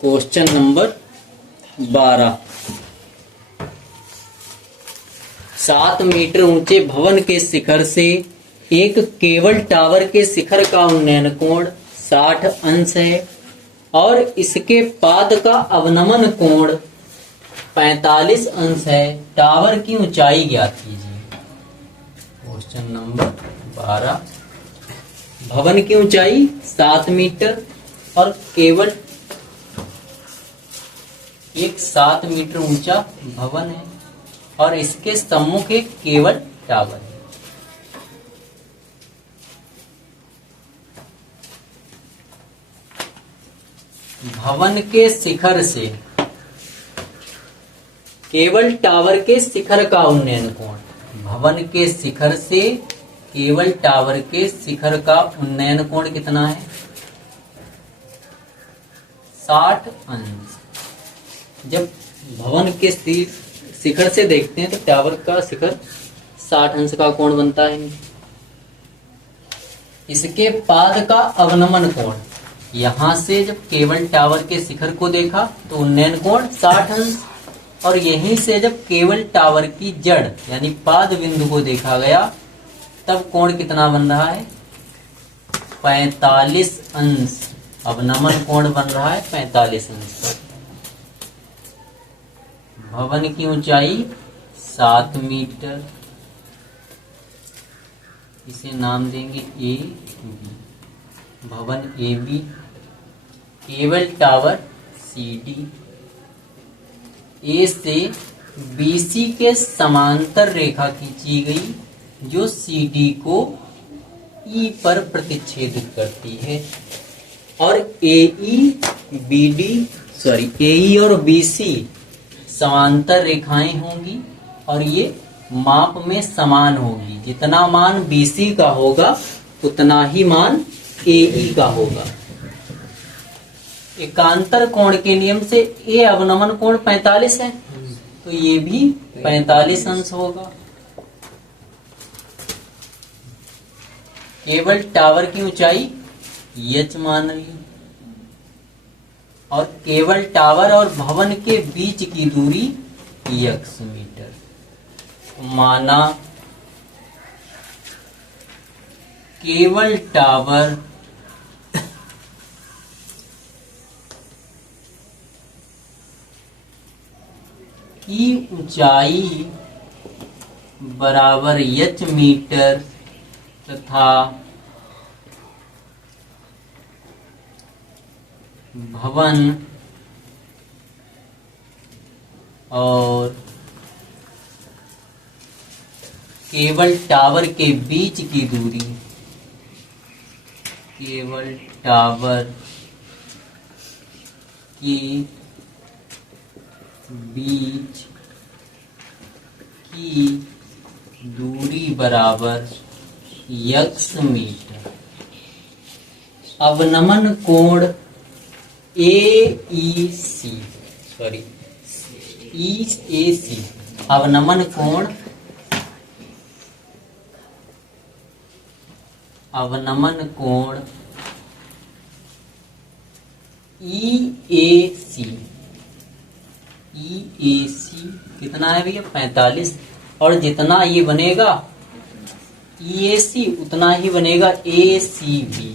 Question number 12। 7 metre ऊंचे भवन के शिखर से एक केबल टावर के शिखर का उन्नयन कोण 60 अंश है और इसके पाद का अवनमन कोण 45 अंश है। टावर की ऊंचाई ज्ञात कीजिए। Question number 12। भवन की ऊंचाई 7 मीटर और केवल एक 7 मीटर ऊंचा भवन है और इसके सम्मुख एक केबल टावर है। भवन के शिखर से केबल टावर के शिखर का उन्नयन कोण, भवन के शिखर से केबल टावर के शिखर का उन्नयन कोण कितना है? 60 अंश। जब भवन के शिखर से देखते हैं तो टावर का शिखर 60 अंश का कोण बनता है। इसके पाद का अवनमन कोण, यहां से जब केबल टावर के शिखर को देखा तो उन्नयन कोण 60 अंश और यहीं से जब केबल टावर की जड़ यानी पाद बिंदु को देखा गया तब कोण कितना बन रहा है? 45 अंश। अवनमन कोण बन रहा है 45 अंश। भवन की ऊंचाई 7 मीटर, इसे नाम देंगे ए बी। भवन A B, cable tower C D. A से बीसी के समांतर रेखा खींची गई जो सी डी को ई पर प्रतिच्छेदित करती है और एई और बीसी समांतर रेखाएं होंगी और ये माप में समान होगी। जितना मान बीसी का होगा उतना ही मान एई का होगा। एकांतर कोण के नियम से ए अवनमन कोण 45 है तो ये भी 45 अंश होगा। केबल टावर की ऊंचाई h मान ली और केबल टावर और भवन के बीच की दूरी x मीटर। माना केबल टावर की ऊंचाई बराबर h मीटर तथा भवन और केबल टावर के बीच की दूरी, केबल टावर के बीच की दूरी बराबर x मीटर। अवनमन कोण EAC, अवनमन कोण EAC कितना है भैया? 45। और जितना ये बनेगा EAC उतना ही बनेगा ACB।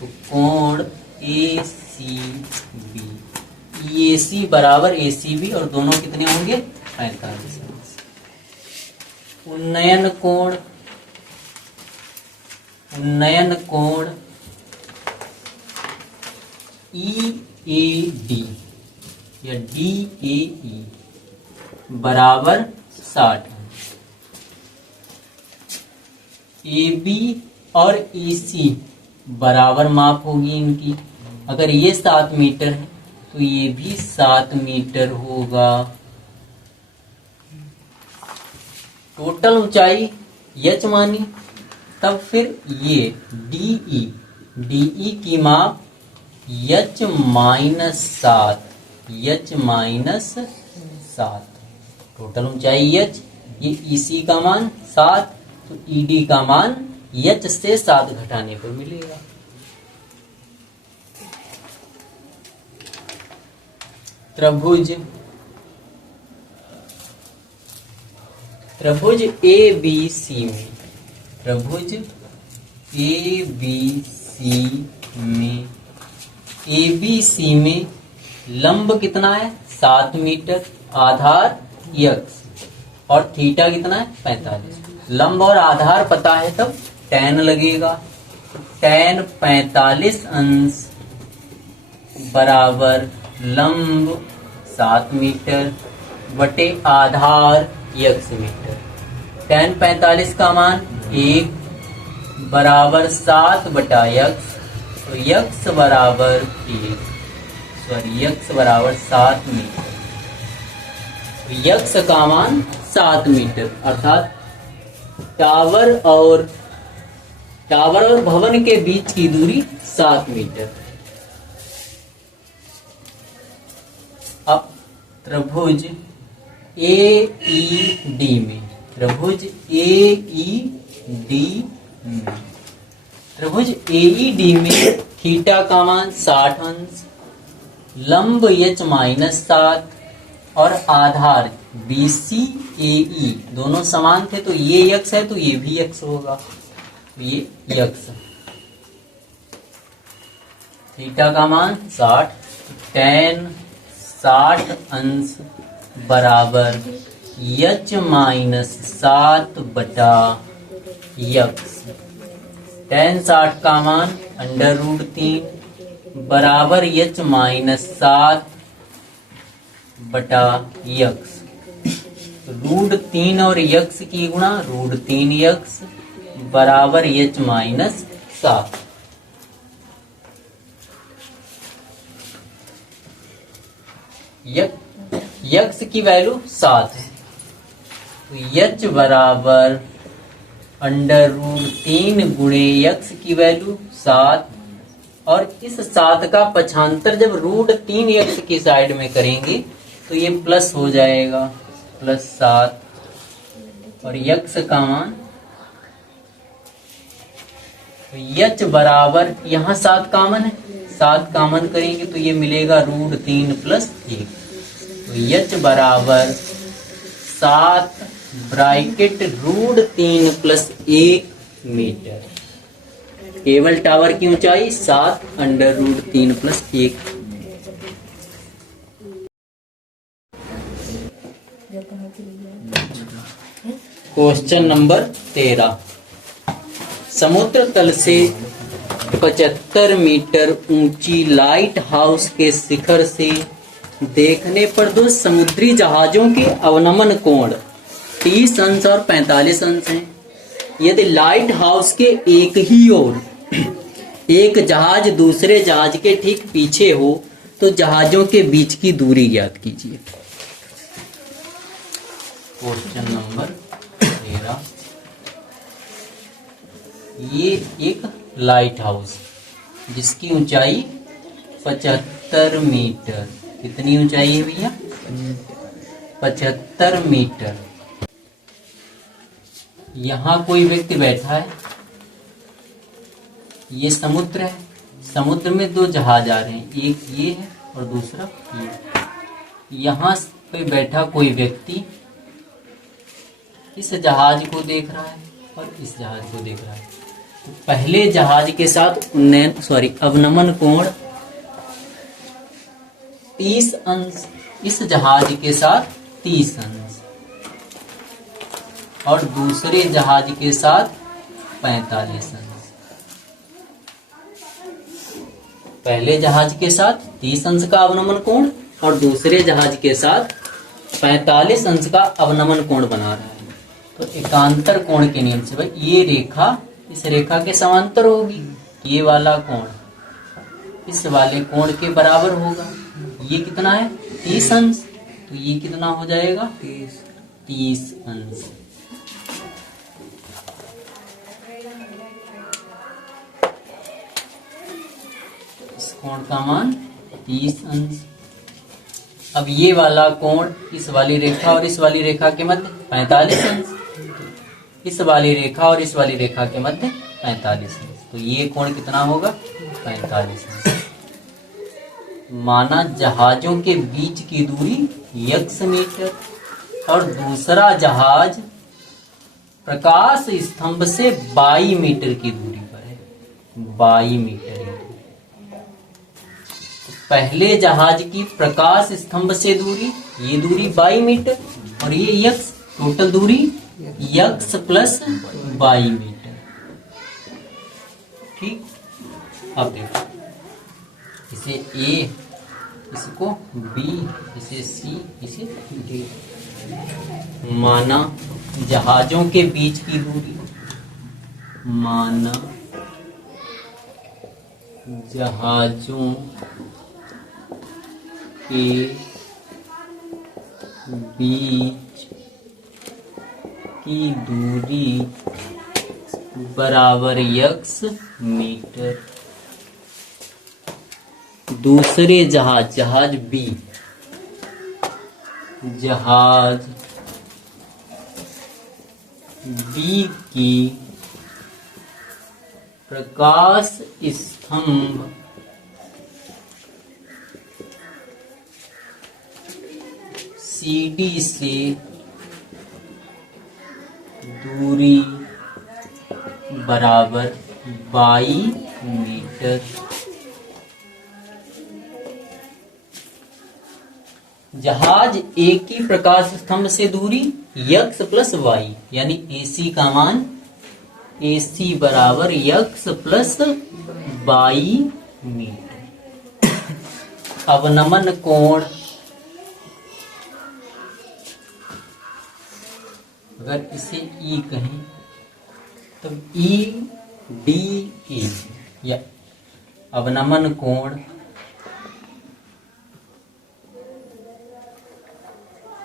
तो कोण ACB, EAC बराबर ACB और दोनों कितने होंगे? 45 अंश। उन्नयन कोण EAD या DAE बराबर 60 अंश। AB और EC बराबर माप होगी इनकी। अगर ये 7 मीटर है तो ये भी 7 मीटर होगा। टोटल ऊंचाई h मानी, तब फिर ये DE की माप h माइनस 7। टोटल ऊंचाई h, ये EC का मान 7 तो ED का मान h से 7 घटाने पर मिलेगा। त्रिभुज ए बी सी में, त्रिभुज ए बी सी में लंब कितना है 7 मीटर, आधार यक्स और थीटा कितना है 45। लंब और आधार पता है तब tan लगेगा, tan 45 अंश बराबर लंब 7 मीटर बटे आधार यक्स मीटर। tan 45 का मान 1 बराबर 7 बटा यक्स, तो यक्स बराबर 7 मीटर। तो यक्स का मान 7 मीटर अर्थात टावर और भवन के बीच की दूरी 7 मीटर। अब त्रिभुज AED में, त्रिभुज AED में थीटा का मान 60 अंश, लंब h माइनस 7 और आधार BCAE दोनों समान थे, तो ये यक्स है तो ये भी यक्स होगा, तो ये यक्स। थीटा का मान 60, tan 60 अंश बराबर h माइनस 7 बटा यक्स। tan 60 का मान √3 बराबर h माइनस 7 बटा यक्स। √3 और यक्स की गुणा √3 यक्स बराबर h माइनस 7। यक्स की वैल्यू 7 है, तो h बराबर √3 गुणे यक्स की वैल्यू 7, और इस 7 का पक्षांतर जब √3 यक्स की साइड में करेंगे तो ये प्लस हो जाएगा, +7, और यक्स का मान h बराबर यहाँ 7 कॉमन है, 7 कॉमन करेंगे तो ये मिलेगा √3 + 1, तो h बराबर 7 ब्रैकेट √3 + 1 मीटर। केबल टावर की ऊंचाई 7 √3 + 1। क्वेश्चन नंबर 13, समुद्र तल से 75 मीटर ऊंची लाइट हाउस के शिखर से देखने पर दो समुद्री जहाजों के अवनमन कोण 30 अंश और 45 अंश हैं। यदि लाइट हाउस के एक ही ओर एक जहाज दूसरे जहाज के ठीक पीछे हो तो जहाजों के बीच की दूरी ज्ञात कीजिए। क्वेश्चन नंबर 13, ये एक लाइट हाउस जिसकी ऊंचाई 75 मीटर, कितनी ऊंचाई है भैया 75 मीटर। यहाँ कोई व्यक्ति बैठा है, ये समुद्र है, समुद्र में दो जहाज आ रहे हैं, एक ये है और दूसरा ये। यहाँ पे बैठा कोई व्यक्ति इस जहाज को देख रहा है और इस जहाज को देख रहा है। तो पहले जहाज के साथ अवनमन कोण 30 अंश, इस जहाज के साथ 30 अंश, और दूसरे जहाज के साथ 45 अंश। पहले जहाज के साथ 30 अंश का अवनमन कोण और दूसरे जहाज के साथ 45 अंश का अवनमन कोण बना रहा है। तो एकांतर कोण के नियम से भाई ये रेखा इस रेखा के समांतर होगी, ये वाला कोण इस वाले कोण के बराबर होगा। ये कितना है 30 अंश, तो ये कितना हो जाएगा 30 अंश। इस कोण का मान 30 अंश। अब ये वाला कोण इस वाली रेखा और इस वाली रेखा के मध्य 45 अंश, इस वाली रेखा और इस वाली रेखा के मध्य 45 अंश, तो ये कोण कितना होगा 45 अंश। माना जहाजों के बीच की दूरी x मीटर और दूसरा जहाज प्रकाश स्तंभ से 22 मीटर की दूरी पर है। 22 मीटर की दूरी। तो पहले जहाज की प्रकाश स्तंभ से दूरी, ये दूरी 22 मीटर और ये x, टोटल दूरी x प्लस 22 मीटर। ठीक, अब देखो इसे A, इसको B, इसे C, इसे D। माना जहाजों के बीच की दूरी, माना जहाजों के बीच की दूरी बराबर x मीटर। दूसरे जहाज, जहाज B, जहाज B की प्रकाश स्तंभ CD से दूरी बराबर 22 मीटर। जहाज A की प्रकाश स्तंभ से दूरी x प्लस y, यानी AC का मान, AC बराबर x प्लस 22 मीटर। अवनमन कोण, अगर इसे E कहें तो EDE या अवनमन कोण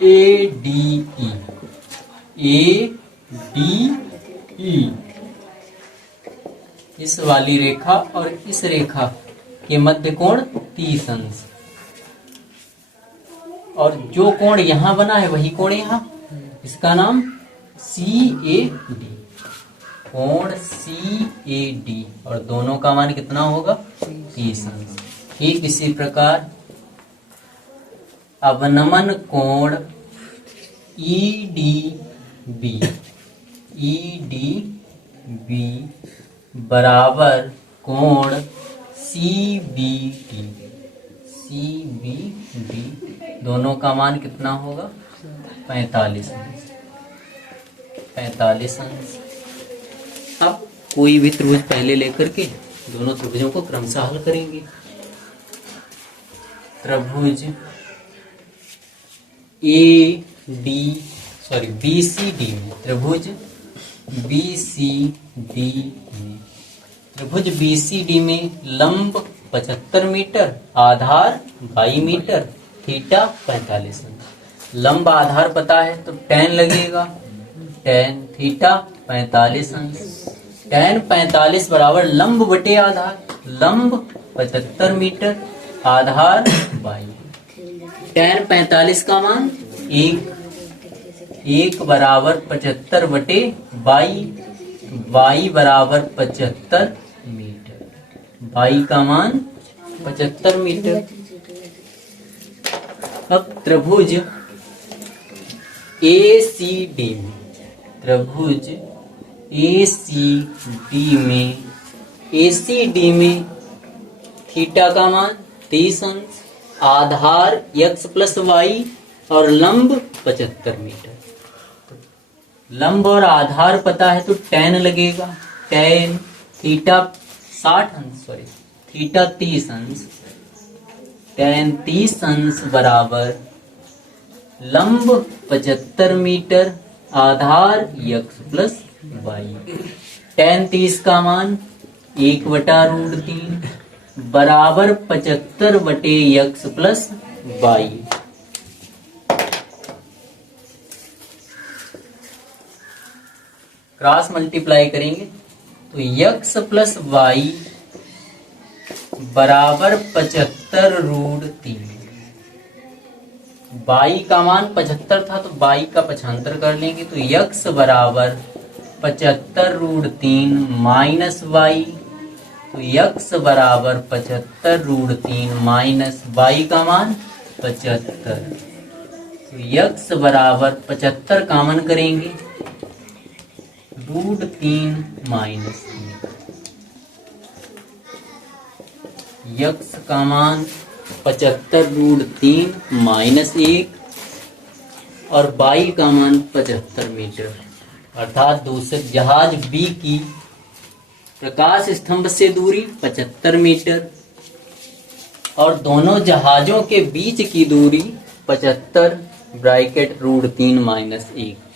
ADE, ADE इस वाली रेखा और इस रेखा के मध्य कोण 30 अंश, और जो कोण यहां बना है वही कोण यहां, इसका नाम CAD, कोण CAD, और दोनों का मान कितना होगा 30 अंश। ठीक इसी प्रकार अवनमन कोण EDB, EDB बराबर कोण CBD, CBD, दोनों का मान कितना होगा 45 अंश, 45 अंश। अब कोई भी त्रिभुज पहले लेकर के दोनों त्रिभुजों को क्रमशः हल करेंगे। त्रिभुज BCD में, त्रिभुज BCD में, त्रिभुज BCD में लंब 75 मीटर, आधार 22 मीटर, थीटा 45 अंश। लंब आधार पता है तो tan लगेगा, tan थीटा 45 अंश। tan 45 बराबर लंब बटे आधार, लंब 75 मीटर, आधार 22। tan 45 का मान 1 बराबर 75 बटे 22 बराबर 75 मीटर, 22 का मान 75 मीटर। अब त्रिभुज ACD में, त्रिभुज ACD में थीटा का मान 30 अंश, आधार x प्लस y और लंब 75 मीटर। लंब और आधार पता है तो tan लगेगा, tan थीटा 60 अंश, थीटा 30 अंश, tan 30 अंश बराबर लंब 75 मीटर, आधार x प्लस y। tan 30 का मान 1/√3 बराबर 75 बटे x plus y। Cross multiply करेंगे तो x प्लस y बराबर 75√3। y का मान 75 था तो y का 75 कर लेंगे तो x बराबर 75√3 माइनस y, तो तो यक्स बराबर 75√3 माइनस वाई का मान 75। तो यक्स बराबर 75 कॉमन करेंगे, √3 माइनस 1। यक्स का मान 75√3 माइनस 1 और वाई का मान 75 मीटर, अर्थात दूसरे जहाज बी की प्रकाश स्तंभ से दूरी 75 मीटर और दोनों जहाजों के बीच की दूरी 75 ब्रैकेट √3 माइनस 1।